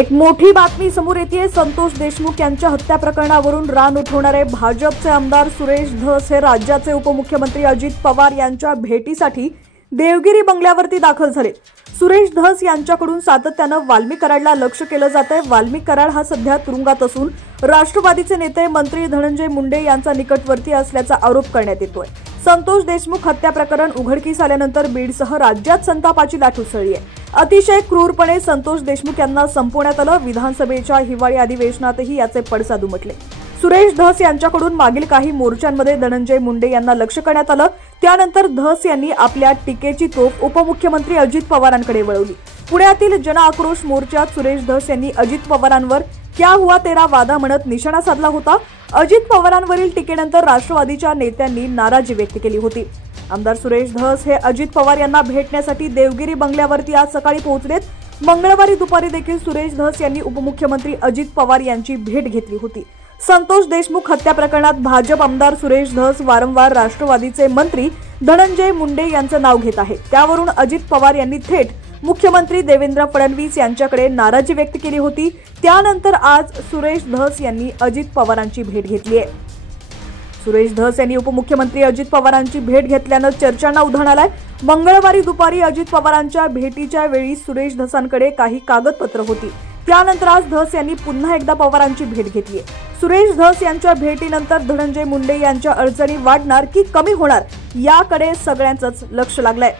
एक मोठी बातमी समोर येते। संतोष देशमुख यांच्या हत्या प्रकरणावरून रान उठवणारे भाजपचे आमदार सुरेश धस हे राज्याचे उपमुख्यमंत्री अजित पवार यांच्या भेटीसाठी देवगिरी बंगल्यावरती दाखल झाले। सुरेश धस यांच्याकडून सातत्याने वाल्मिक कराडला लक्ष केलं जातंय। वाल्मिक कराड हा सध्या तुरुंगात असून राष्ट्रवादीचे नेते मंत्री धनंजय मुंडे यांचा निकटवर्ती असल्याचा आरोप करण्यात येतोय। संतोष देशमुख हत्या प्रकरण उघडकीस आल्यानंतर बीडसह राज्यात संतापाची लाट उसळली आहे। अतिशय क्रूरपणे संतोष देशमुख यांना संपवण्यात आलं। विधानसभेच्या हिवाळी अधिवेशनातही याचे पडसाद उमटले। सुरेश धस यांच्याकडून मागील काही मोर्चांमध्ये धनंजय मुंडे यांना लक्ष करण्यात आलं। त्यानंतर धस यांनी आपल्या टीकेची तोफ उपमुख्यमंत्री अजित पवारांकडे वळवली। पुण्यातील जन आक्रोश मोर्चात सुरेश धस यांनी अजित पवारांवर क्या हुआ तेरा वादा म्हणत निशाणा साधला होता। अजित पवारांवरील टीकेनंतर राष्ट्रवादीच्या नेत्यांनी नाराजी व्यक्त केली होती। आमदार सुरेश धस हे अजित पवार यांना भेटण्यासाठी देवगिरी बंगल्यावरती आज सकाळी पोहोचलेत। मंगळवारी दुपारी देखील सुरेश धस यांनी उपमुख्यमंत्री अजित पवार यांची भेट घेतली होती। संतोष देशमुख हत्या प्रकरणात भाजप आमदार सुरेश धस वारंवार राष्ट्रवादीचे मंत्री धनंजय मुंडे यांचं नाव घेत आहेत। त्यावरून अजित पवार यांनी थेट मुख्यमंत्री देवेंद्र फडणवीस यांच्याकडे नाराजी व्यक्त केली होती। त्यानंतर आज सुरेश धस यांनी अजित पवारांची भेट घेतली आहे। सुरेश धस यांनी उपमुख्यमंत्री अजित पवारांची भेट घेतल्यानं चर्चांना उधाण आलंय। मंगळवारी दुपारी अजित पवारांच्या भेटीच्या वेळी सुरेश धसांकडे काही कागदपत्र होती। त्यानंतर आज धस यांनी पुन्हा एकदा पवारांची भेट घेतली आहे। सुरेश धस यांच्या भेटीनंतर धनंजय मुंडे यांच्या अडचणी वाढणार की कमी होणार याकडे सगळ्यांचंच लक्ष लागलंय।